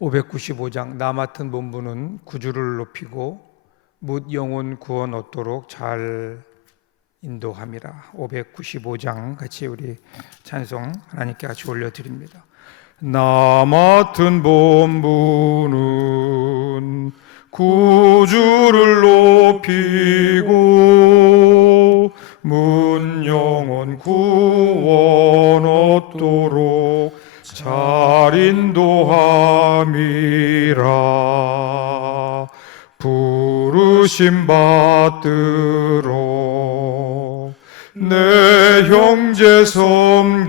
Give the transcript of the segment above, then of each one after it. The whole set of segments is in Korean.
595장 나 맡은 본부는 구주를 높이고 묻 영혼 구원 얻도록 잘 인도함이라. 595장 같이 우리 찬송 하나님께 같이 올려드립니다. 나 맡은 본부는 구주를 높이고 문 영혼 구원 얻도록 잘 인도함이라. 부르심 받들어 내 형제 섬기며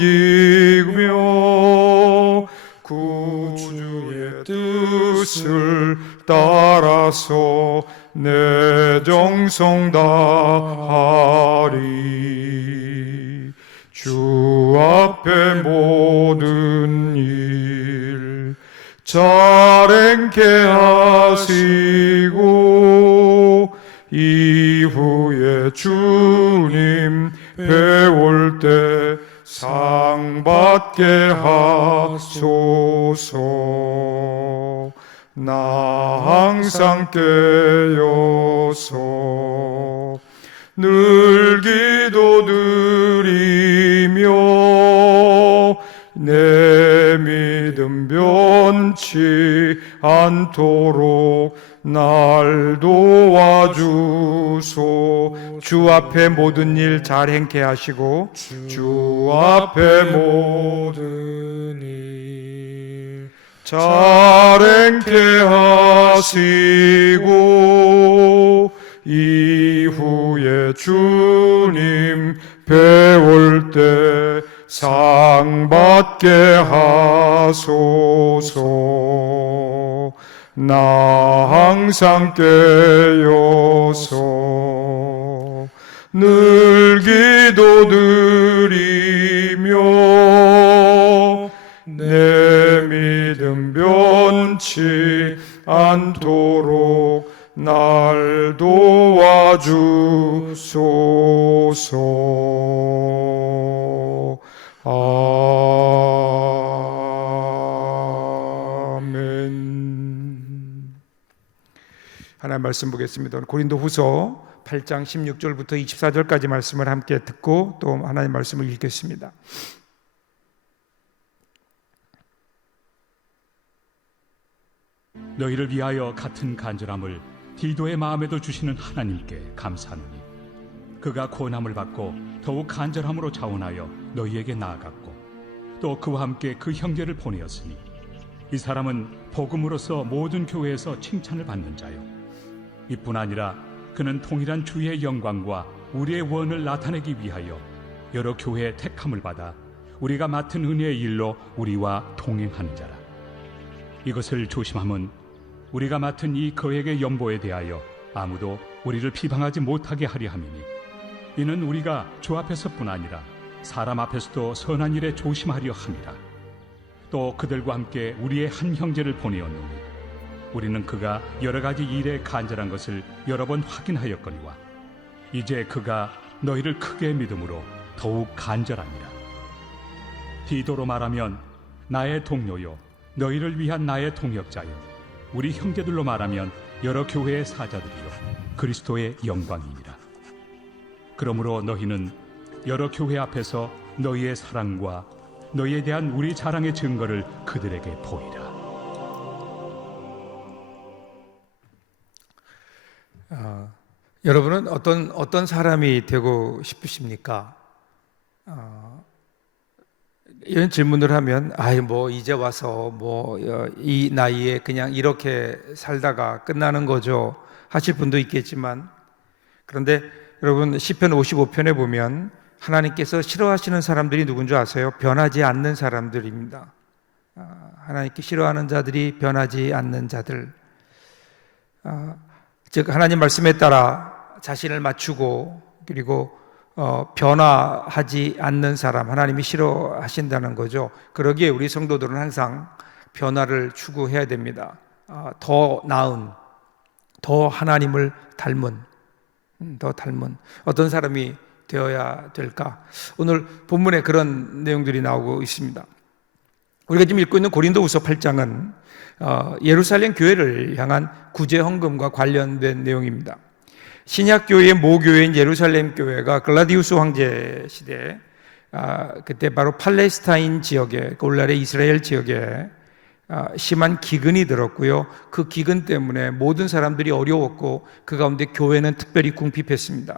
구주의 뜻을 따라서 내 정성 다하리. 주 앞에 모든 일 잘 행케 하시고 이후에 주님 배울 때 상 받게 하소서. 나 항상 깨어서 늘 기도드리며 내 믿음 변치 않도록 날 도와주소. 주 앞에 모든 일 잘 행케 하시고 주 앞에 모든 일 잘 행케 하시고 이후에 주님 배울 때 상 받게 하소서. 나 항상 깨어서 늘 기도드리며 내 믿음 변치 않도록 날 도와주소서. 아멘. 하나님 말씀 보겠습니다. 고린도후서 8장 16절부터 24절까지 말씀을 함께 듣고 또 하나님 말씀을 읽겠습니다. 너희를 위하여 같은 간절함을 디도의 마음에도 주시는 하나님께 감사하노니 그가 고난을 받고 더욱 간절함으로 자원하여 너희에게 나아갔고 또 그와 함께 그 형제를 보내었으니 이 사람은 복음으로서 모든 교회에서 칭찬을 받는 자요 이뿐 아니라 그는 통일한 주의 영광과 우리의 원을 나타내기 위하여 여러 교회의 택함을 받아 우리가 맡은 은혜의 일로 우리와 동행하는 자라. 이것을 조심함은 우리가 맡은 이 거액의 연보에 대하여 아무도 우리를 비방하지 못하게 하려 함이니 이는 우리가 주 앞에서뿐 아니라 사람 앞에서도 선한 일에 조심하려 함이라. 또 그들과 함께 우리의 한 형제를 보내었노니 우리는 그가 여러 가지 일에 간절한 것을 여러 번 확인하였거니와 이제 그가 너희를 크게 믿음으로 더욱 간절하니라. 디도로 말하면 나의 동료요 너희를 위한 나의 동역자요 우리 형제들로 말하면 여러 교회의 사자들이요 그리스도의 영광이니라. 그러므로 너희는 여러 교회 앞에서 너희의 사랑과 너희에 대한 우리 자랑의 증거를 그들에게 보이라. 여러분은 어떤 사람이 되고 싶으십니까? 이런 질문을 하면 이제 와서 이 나이에 그냥 이렇게 살다가 끝나는 거죠 하실 분도 있겠지만, 그런데 여러분 시편 55편에 보면 하나님께서 싫어하시는 사람들이 누군 줄 아세요? 변하지 않는 사람들입니다. 하나님께 싫어하는 자들이 변하지 않는 자들, 즉 하나님 말씀에 따라 자신을 맞추고 그리고 변화하지 않는 사람, 하나님이 싫어하신다는 거죠. 그러기에 우리 성도들은 항상 변화를 추구해야 됩니다. 더 나은, 더 하나님을 닮은 어떤 사람이 되어야 될까? 오늘 본문에 그런 내용들이 나오고 있습니다. 우리가 지금 읽고 있는 고린도후서 8장은 예루살렘 교회를 향한 구제 헌금과 관련된 내용입니다. 신약 교회의 모교회인 예루살렘 교회가 글라디우스 황제 시대, 그때 바로 팔레스타인 지역에, 오늘날의 이스라엘 지역에 심한 기근이 들었고요. 그 기근 때문에 모든 사람들이 어려웠고 그 가운데 교회는 특별히 궁핍했습니다.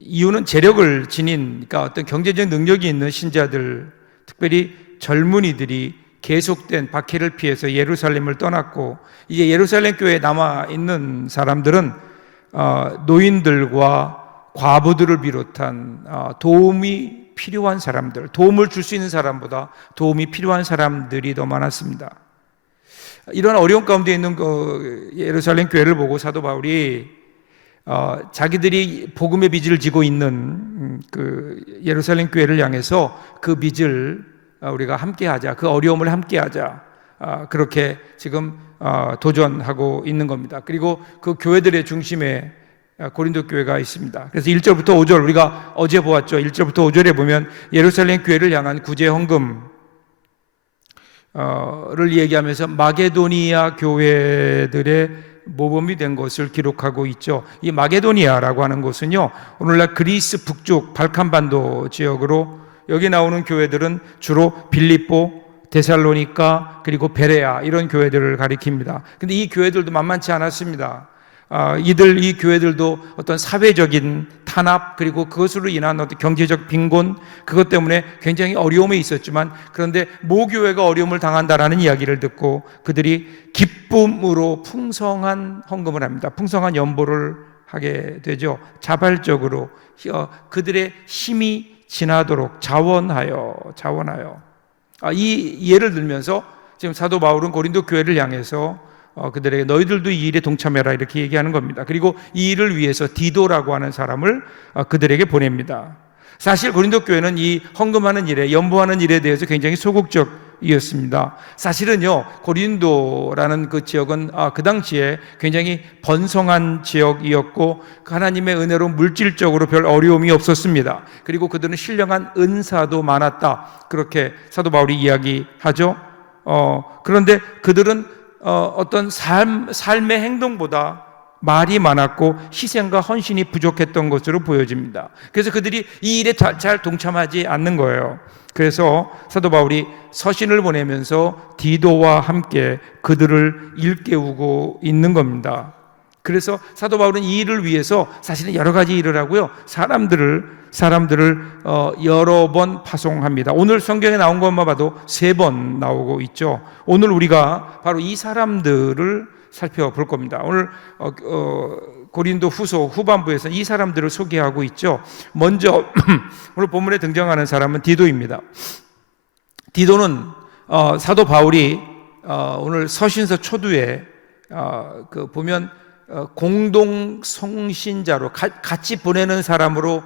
이유는 재력을 지닌, 그러니까 어떤 경제적 능력이 있는 신자들, 특별히 젊은이들이 계속된 박해를 피해서 예루살렘을 떠났고, 이제 예루살렘 교회에 남아 있는 사람들은 노인들과 과부들을 비롯한 도움이 필요한 사람들, 도움을 줄 수 있는 사람보다 도움이 필요한 사람들이 더 많았습니다. 이런 어려운 가운데 있는 그 예루살렘 교회를 보고 사도 바울이 자기들이 복음의 빚을 지고 있는 그 예루살렘 교회를 향해서 그 빚을 우리가 함께하자, 그 어려움을 함께하자, 그렇게 지금 도전하고 있는 겁니다. 그리고 그 교회들의 중심에 고린도 교회가 있습니다. 그래서 1절부터 5절, 우리가 어제 보았죠. 1절부터 5절에 보면 예루살렘 교회를 향한 구제 헌금을 얘기하면서 마게도니아 교회들의 모범이 된 것을 기록하고 있죠. 이 마게도니아라고 하는 곳은요, 오늘날 그리스 북쪽 발칸반도 지역으로, 여기 나오는 교회들은 주로 빌립보, 데살로니가, 그리고 베레아, 이런 교회들을 가리킵니다. 근데 이 교회들도 만만치 않았습니다. 이 교회들도 어떤 사회적인 탄압, 그리고 그것으로 인한 어떤 경제적 빈곤, 그것 때문에 굉장히 어려움에 있었지만, 그런데 모교회가 어려움을 당한다라는 이야기를 듣고 그들이 기쁨으로 풍성한 헌금을 합니다. 풍성한 연보를 하게 되죠. 자발적으로 그들의 힘이 지나도록 자원하여. 이 예를 들면서 지금 사도 바울은 고린도 교회를 향해서 그들에게 너희들도 이 일에 동참해라, 이렇게 얘기하는 겁니다. 그리고 이 일을 위해서 디도라고 하는 사람을 그들에게 보냅니다. 사실 고린도 교회는 이 헌금하는 일에, 연보하는 일에 대해서 굉장히 소극적이었습니다. 사실은요, 고린도라는 그 지역은 그 당시에 굉장히 번성한 지역이었고 하나님의 은혜로 물질적으로 별 어려움이 없었습니다. 그리고 그들은 신령한 은사도 많았다, 그렇게 사도 바울이 이야기하죠. 그런데 그들은 어떤 삶의 행동보다 말이 많았고 희생과 헌신이 부족했던 것으로 보여집니다. 그래서 그들이 이 일에 잘 동참하지 않는 거예요. 그래서 사도 바울이 서신을 보내면서 디도와 함께 그들을 일깨우고 있는 겁니다. 그래서 사도 바울은 이 일을 위해서 사실은 여러 가지 일을 하고요, 사람들을 여러 번 파송합니다. 오늘 성경에 나온 것만 봐도 3번 나오고 있죠. 오늘 우리가 바로 이 사람들을 살펴볼 겁니다. 오늘 고린도 후서 후반부에서 이 사람들을 소개하고 있죠. 먼저 오늘 본문에 등장하는 사람은 디도입니다. 디도는 사도 바울이 오늘 서신서 초두에 보면 공동 성신자로 같이 보내는 사람으로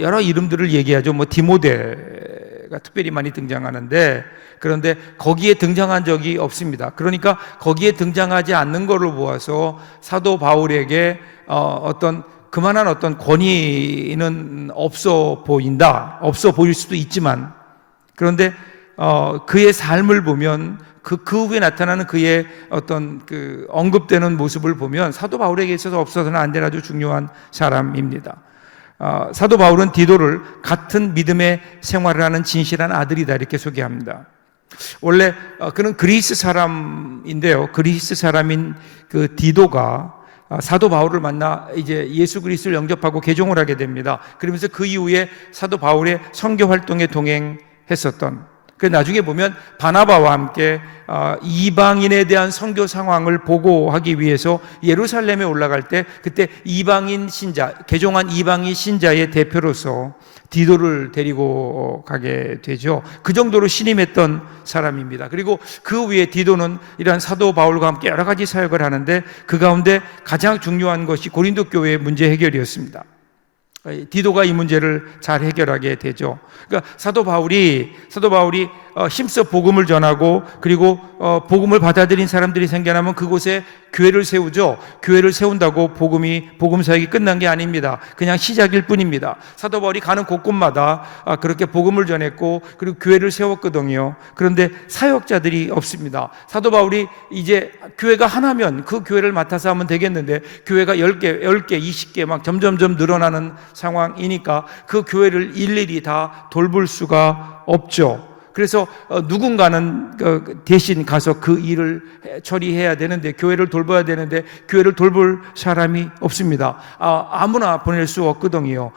여러 이름들을 얘기하죠. 뭐 디모데가 특별히 많이 등장하는데, 그런데 거기에 등장한 적이 없습니다. 그러니까 거기에 등장하지 않는 것을 보아서 사도 바울에게 그만한 어떤 권위는 없어 보일 수도 있지만, 그런데 그의 삶을 보면 그 후에 나타나는 그의 어떤 그 언급되는 모습을 보면 사도 바울에게 있어서 없어서는 안 될 아주 중요한 사람입니다. 사도 바울은 디도를 같은 믿음의 생활을 하는 진실한 아들이다, 이렇게 소개합니다. 원래 그는 그리스 사람인데요, 그리스 사람인 그 디도가 사도 바울을 만나 이제 예수 그리스도를 영접하고 개종을 하게 됩니다. 그러면서 그 이후에 사도 바울의 선교 활동에 동행했었던, 그 나중에 보면 바나바와 함께 이방인에 대한 선교 상황을 보고하기 위해서 예루살렘에 올라갈 때, 그때 이방인 신자, 개종한 이방인 신자의 대표로서 디도를 데리고 가게 되죠. 그 정도로 신임했던 사람입니다. 그리고 그 위에 디도는 이러한 사도 바울과 함께 여러 가지 사역을 하는데, 그 가운데 가장 중요한 것이 고린도 교회의 문제 해결이었습니다. 디도가 이 문제를 잘 해결하게 되죠. 그러니까 사도 바울이 힘써 복음을 전하고 그리고 복음을 받아들인 사람들이 생겨나면 그곳에 교회를 세우죠. 교회를 세운다고 복음 사역이 끝난 게 아닙니다. 그냥 시작일 뿐입니다. 사도 바울이 가는 곳곳마다 그렇게 복음을 전했고 그리고 교회를 세웠거든요. 그런데 사역자들이 없습니다. 사도 바울이 이제 교회가 하나면 그 교회를 맡아서 하면 되겠는데 교회가 10개, 20개 막 점점점 늘어나는 상황이니까 그 교회를 일일이 다 돌볼 수가 없죠. 그래서 누군가는 대신 가서 그 일을 처리해야 되는데, 교회를 돌봐야 되는데 교회를 돌볼 사람이 없습니다. 아무나 보낼 수 없거든요.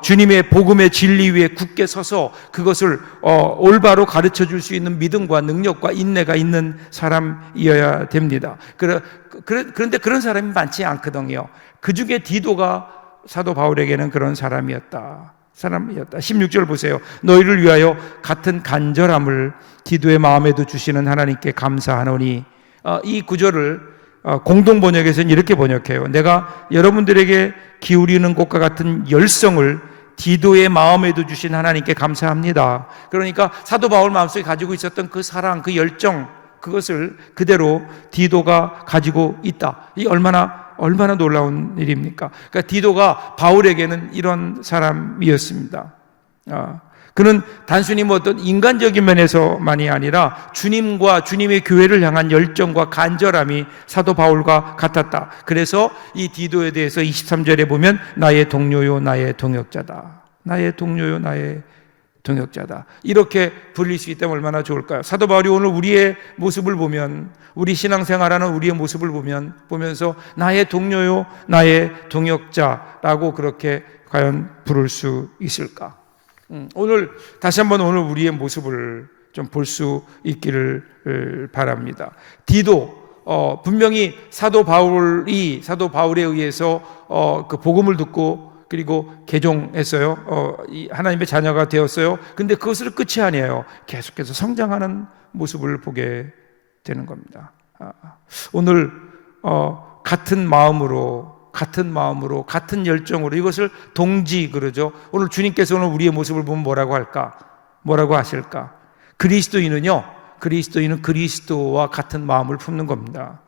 주님의 복음의 진리 위에 굳게 서서 그것을 올바로 가르쳐 줄 수 있는 믿음과 능력과 인내가 있는 사람이어야 됩니다. 그런데 그런 사람이 많지 않거든요. 그 중에 디도가 사도 바울에게는 그런 사람이었다. 16절 보세요. 너희를 위하여 같은 간절함을 디도의 마음에도 주시는 하나님께 감사하노니. 이 구절을 공동 번역에서는 이렇게 번역해요. 내가 여러분들에게 기울이는 것과 같은 열성을 디도의 마음에도 주신 하나님께 감사합니다. 그러니까 사도 바울 마음속에 가지고 있었던 그 사랑, 그 열정, 그것을 그대로 디도가 가지고 있다. 이 얼마나 놀라운 일입니까? 그러니까 디도가 바울에게는 이런 사람이었습니다. 그는 단순히 어떤 인간적인 면에서만이 아니라 주님과 주님의 교회를 향한 열정과 간절함이 사도 바울과 같았다. 그래서 이 디도에 대해서 23절에 보면 나의 동료요 나의 동역자다. 나의 동료요 나의 동역자다. 이렇게 불릴 수 있다면 얼마나 좋을까요? 사도 바울이 오늘 우리의 모습을 보면, 우리 신앙생활하는 우리의 모습을 보면서 나의 동료요 나의 동역자라고 그렇게 과연 부를 수 있을까? 오늘 다시 한번 오늘 우리의 모습을 좀 볼 수 있기를 바랍니다. 디도 분명히 사도 바울에 의해서 그 복음을 듣고 그리고 개종했어요. 하나님의 자녀가 되었어요. 근데 그것을 끝이 아니에요. 계속해서 성장하는 모습을 보게 되는 겁니다. 오늘 같은 마음으로 같은 열정으로 이것을 동지 그러죠. 오늘 주님께서 오늘 우리의 모습을 보면 뭐라고 할까? 뭐라고 하실까? 그리스도인은 그리스도와 같은 마음을 품는 겁니다.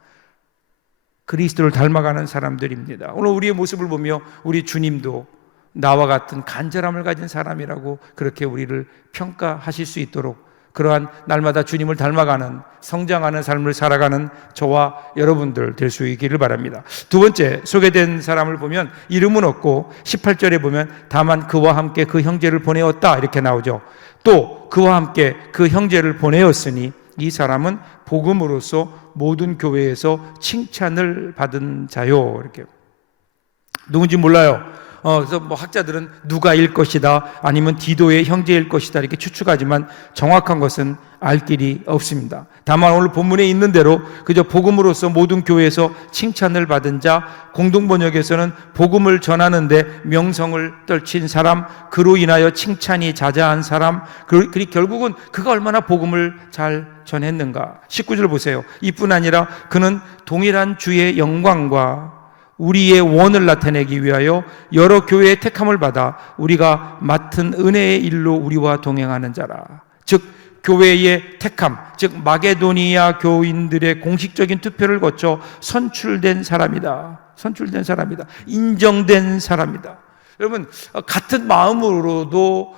그리스도를 닮아가는 사람들입니다. 오늘 우리의 모습을 보며 우리 주님도 나와 같은 간절함을 가진 사람이라고 그렇게 우리를 평가하실 수 있도록 그러한 날마다 주님을 닮아가는 성장하는 삶을 살아가는 저와 여러분들 될 수 있기를 바랍니다. 두 번째 소개된 사람을 보면 이름은 없고 18절에 보면 다만 그와 함께 그 형제를 보내었다 이렇게 나오죠. 또 그와 함께 그 형제를 보내었으니 이 사람은 복음으로써 모든 교회에서 칭찬을 받은 자요. 이렇게 누군지 몰라요. 그래서 학자들은 누가일 것이다 아니면 디도의 형제일 것이다 이렇게 추측하지만 정확한 것은 알 길이 없습니다. 다만 오늘 본문에 있는 대로 그저 복음으로써 모든 교회에서 칭찬을 받은 자, 공동번역에서는 복음을 전하는데 명성을 떨친 사람, 그로 인하여 칭찬이 자자한 사람, 그리고 결국은 그가 얼마나 복음을 잘 전했는가. 19절 보세요. 이뿐 아니라 그는 동일한 주의 영광과 우리의 원을 나타내기 위하여 여러 교회의 택함을 받아 우리가 맡은 은혜의 일로 우리와 동행하는 자라. 즉 교회의 택함, 즉 마게도니아 교인들의 공식적인 투표를 거쳐 선출된 사람이다. 인정된 사람이다. 여러분 같은 마음으로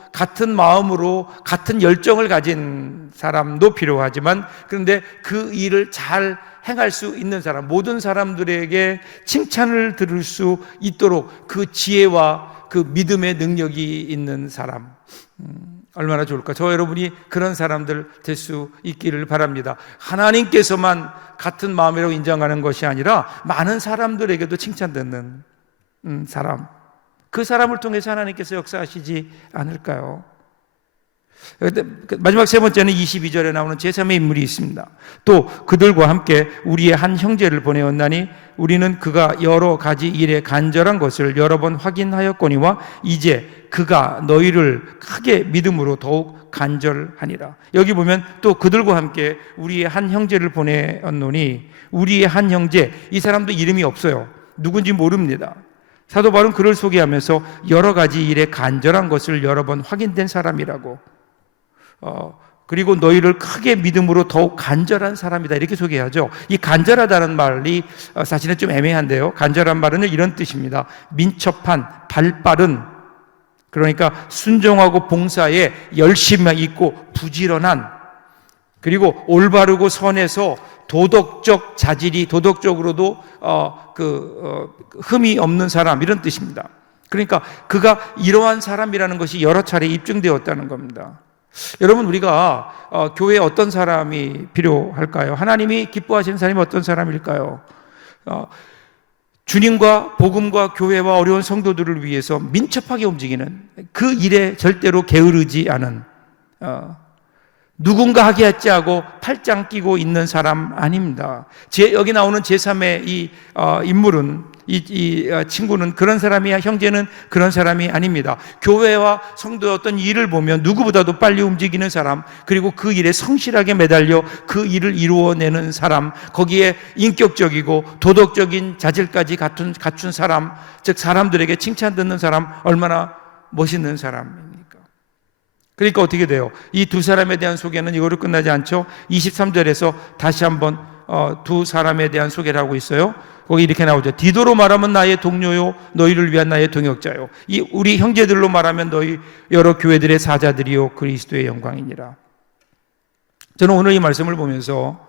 같은 열정을 가진 사람도 필요하지만 그런데 그 일을 잘 행할 수 있는 사람, 모든 사람들에게 칭찬을 들을 수 있도록 그 지혜와 그 믿음의 능력이 있는 사람, 얼마나 좋을까. 저 여러분이 그런 사람들 될 수 있기를 바랍니다. 하나님께서만 같은 마음이라고 인정하는 것이 아니라 많은 사람들에게도 칭찬받는 사람, 그 사람을 통해서 하나님께서 역사하시지 않을까요? 마지막 세 번째는 22절에 나오는 제3의 인물이 있습니다. 또 그들과 함께 우리의 한 형제를 보내었나니 우리는 그가 여러 가지 일에 간절한 것을 여러 번 확인하였거니와 이제 그가 너희를 크게 믿음으로 더욱 간절하니라. 여기 보면 또 그들과 함께 우리의 한 형제를 보내었노니 우리의 한 형제, 이 사람도 이름이 없어요. 누군지 모릅니다. 사도 바울은 그를 소개하면서 여러 가지 일에 간절한 것을 여러 번 확인된 사람이라고 그리고 너희를 크게 믿음으로 더욱 간절한 사람이다, 이렇게 소개하죠. 이 간절하다는 말이 사실은 좀 애매한데요. 간절한 말은 이런 뜻입니다. 민첩한, 발빠른, 그러니까 순종하고 봉사에 열심히 있고 부지런한, 그리고 올바르고 선해서 도덕적 자질이, 도덕적으로도 흠이 없는 사람, 이런 뜻입니다. 그러니까 그가 이러한 사람이라는 것이 여러 차례 입증되었다는 겁니다. 여러분, 우리가 교회에 어떤 사람이 필요할까요? 하나님이 기뻐하시는 사람이 어떤 사람일까요? 주님과 복음과 교회와 어려운 성도들을 위해서 민첩하게 움직이는, 그 일에 절대로 게으르지 않은, 누군가 하게 했지 하고 팔짱 끼고 있는 사람 아닙니다. 여기 나오는 제3의 이 인물은, 이 친구는 그런 사람이야, 형제는 그런 사람이 아닙니다. 교회와 성도의 어떤 일을 보면 누구보다도 빨리 움직이는 사람, 그리고 그 일에 성실하게 매달려 그 일을 이루어내는 사람, 거기에 인격적이고 도덕적인 자질까지 갖춘 사람, 즉 사람들에게 칭찬 듣는 사람, 얼마나 멋있는 사람입니까? 그러니까 어떻게 돼요? 이 두 사람에 대한 소개는 이거로 끝나지 않죠. 23절에서 다시 한번 두 사람에 대한 소개를 하고 있어요. 거기 이렇게 나오죠. 디도로 말하면 나의 동료요, 너희를 위한 나의 동역자요. 이 우리 형제들로 말하면 너희 여러 교회들의 사자들이요, 그리스도의 영광이니라. 저는 오늘 이 말씀을 보면서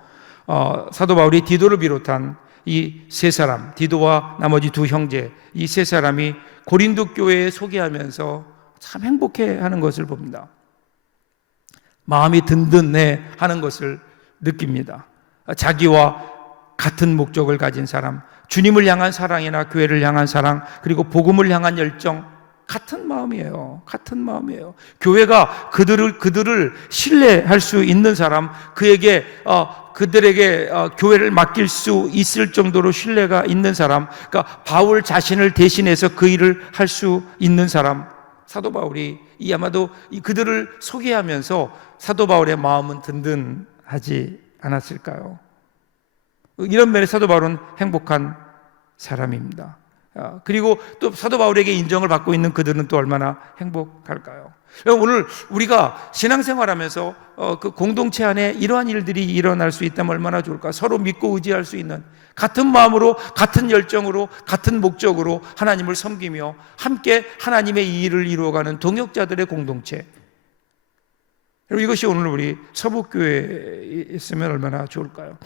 사도 바울이 디도를 비롯한 이 세 사람, 디도와 나머지 두 형제, 이 세 사람이 고린도 교회에 소개하면서 참 행복해하는 것을 봅니다. 마음이 든든해 하는 것을 느낍니다. 자기와 같은 목적을 가진 사람, 주님을 향한 사랑이나 교회를 향한 사랑, 그리고 복음을 향한 열정, 같은 마음이에요. 같은 마음이에요. 교회가 그들을 신뢰할 수 있는 사람, 그들에게 교회를 맡길 수 있을 정도로 신뢰가 있는 사람, 그러니까 바울 자신을 대신해서 그 일을 할 수 있는 사람, 사도 바울이 아마도 그들을 소개하면서 사도 바울의 마음은 든든하지 않았을까요? 이런 면에 사도 바울은 행복한 사람입니다. 그리고 또 사도 바울에게 인정을 받고 있는 그들은 또 얼마나 행복할까요? 오늘 우리가 신앙생활하면서 그 공동체 안에 이러한 일들이 일어날 수 있다면 얼마나 좋을까? 서로 믿고 의지할 수 있는, 같은 마음으로, 같은 열정으로, 같은 목적으로 하나님을 섬기며 함께 하나님의 이 일을 이루어가는 동역자들의 공동체. 이것이 오늘 우리 서북교회에 있으면 얼마나 좋을까요?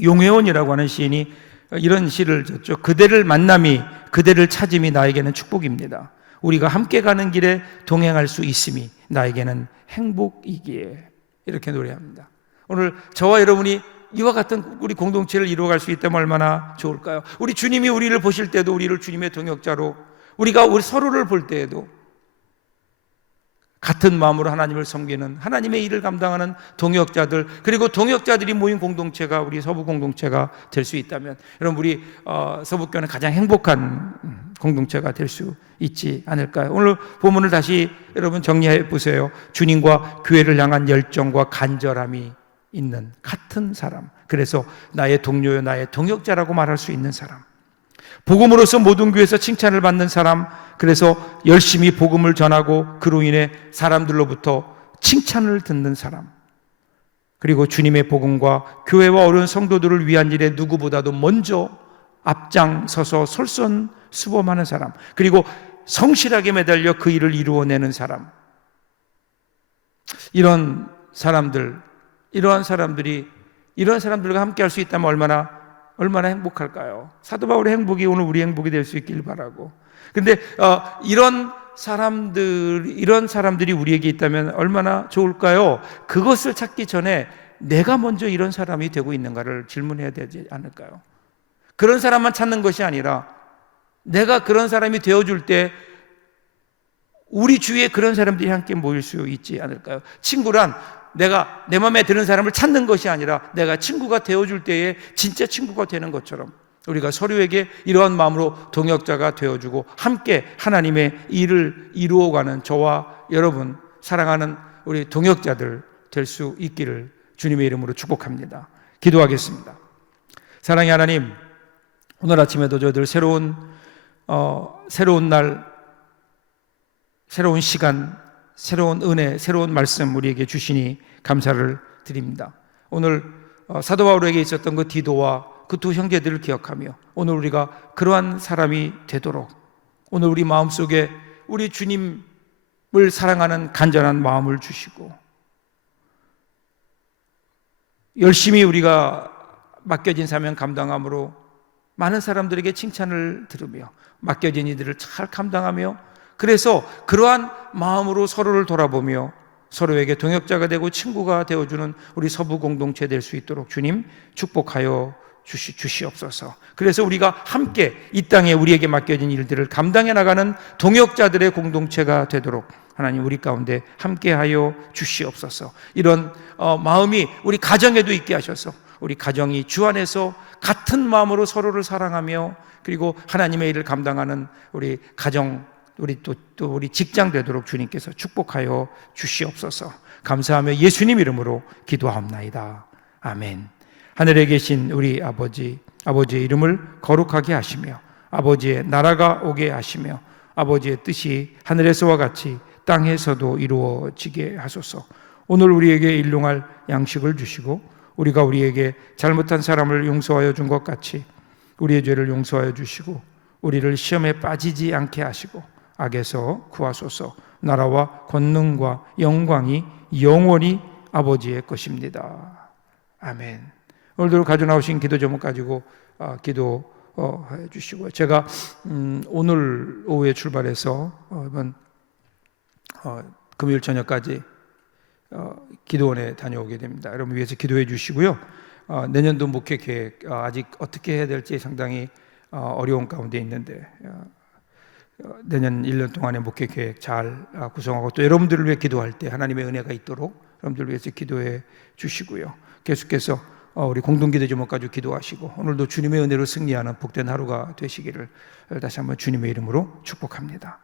용혜원이라고 하는 시인이 이런 시를 줬죠. 그대를 만남이, 그대를 찾음이 나에게는 축복입니다. 우리가 함께 가는 길에 동행할 수 있음이 나에게는 행복이기에, 이렇게 노래합니다. 오늘 저와 여러분이 이와 같은 우리 공동체를 이루어갈 수 있다면 얼마나 좋을까요? 우리 주님이 우리를 보실 때도 우리를 주님의 동역자로, 우리가 우리 서로를 볼 때에도 같은 마음으로 하나님을 섬기는, 하나님의 일을 감당하는 동역자들, 그리고 동역자들이 모인 공동체가 우리 서부 공동체가 될 수 있다면, 여러분, 우리 서북교는 가장 행복한 공동체가 될 수 있지 않을까요? 오늘 본문을 다시 여러분 정리해 보세요. 주님과 교회를 향한 열정과 간절함이 있는 같은 사람, 그래서 나의 동료요, 나의 동역자라고 말할 수 있는 사람, 복음으로서 모든 교회에서 칭찬을 받는 사람, 그래서 열심히 복음을 전하고 그로 인해 사람들로부터 칭찬을 듣는 사람, 그리고 주님의 복음과 교회와 어려운 성도들을 위한 일에 누구보다도 먼저 앞장서서 솔선수범하는 사람, 그리고 성실하게 매달려 그 일을 이루어내는 사람. 이러한 사람들과 함께 할 수 있다면 얼마나 행복할까요? 사도 바울의 행복이 오늘 우리 행복이 될 수 있길 바라고. 근데 이런 사람들이 우리에게 있다면 얼마나 좋을까요? 그것을 찾기 전에 내가 먼저 이런 사람이 되고 있는가를 질문해야 되지 않을까요? 그런 사람만 찾는 것이 아니라 내가 그런 사람이 되어줄 때 우리 주위에 그런 사람들이 함께 모일 수 있지 않을까요? 친구란 내가 내 마음에 드는 사람을 찾는 것이 아니라 내가 친구가 되어줄 때에 진짜 친구가 되는 것처럼 우리가 서로에게 이러한 마음으로 동역자가 되어주고 함께 하나님의 일을 이루어가는 저와 여러분, 사랑하는 우리 동역자들 될 수 있기를 주님의 이름으로 축복합니다. 기도하겠습니다. 사랑의 하나님, 오늘 아침에도 저희들 새로운 날, 새로운 시간, 새로운 은혜, 새로운 말씀 우리에게 주시니 감사를 드립니다. 오늘 사도 바울에게 있었던 그 디도와 그 두 형제들을 기억하며 오늘 우리가 그러한 사람이 되도록 오늘 우리 마음속에 우리 주님을 사랑하는 간절한 마음을 주시고 열심히 우리가 맡겨진 사명 감당함으로 많은 사람들에게 칭찬을 들으며 맡겨진 이들을 잘 감당하며 그래서 그러한 마음으로 서로를 돌아보며 서로에게 동역자가 되고 친구가 되어주는 우리 서부 공동체 될 수 있도록 주님 축복하여 주시옵소서. 그래서 우리가 함께 이 땅에 우리에게 맡겨진 일들을 감당해 나가는 동역자들의 공동체가 되도록 하나님 우리 가운데 함께하여 주시옵소서. 이런 마음이 우리 가정에도 있게 하셔서 우리 가정이 주 안에서 같은 마음으로 서로를 사랑하며 그리고 하나님의 일을 감당하는 우리 가정 우리 또 우리 직장 되도록 주님께서 축복하여 주시옵소서. 감사하며 예수님 이름으로 기도하옵나이다. 아멘. 하늘에 계신 우리 아버지의 이름을 거룩하게 하시며 아버지의 나라가 오게 하시며 아버지의 뜻이 하늘에서와 같이 땅에서도 이루어지게 하소서. 오늘 우리에게 일용할 양식을 주시고 우리가 우리에게 잘못한 사람을 용서하여 준 것 같이 우리의 죄를 용서하여 주시고 우리를 시험에 빠지지 않게 하시고 악에서 구하소서. 나라와 권능과 영광이 영원히 아버지의 것입니다. 아멘. 오늘도 가져나오신 기도 제목 가지고 기도해 주시고요. 제가 오늘 오후에 출발해서 이번 금요일 저녁까지 기도원에 다녀오게 됩니다. 여러분 위해서 기도해 주시고요. 내년도 목회 계획 아직 어떻게 해야 될지 상당히 어려운 가운데 있는데 내년 1년 동안의 목회 계획 잘 구성하고 또 여러분들을 위해 기도할 때 하나님의 은혜가 있도록 여러분들을 위해서 기도해 주시고요. 계속해서 우리 공동기도 제목 가지고 기도하시고 오늘도 주님의 은혜로 승리하는 복된 하루가 되시기를 다시 한번 주님의 이름으로 축복합니다.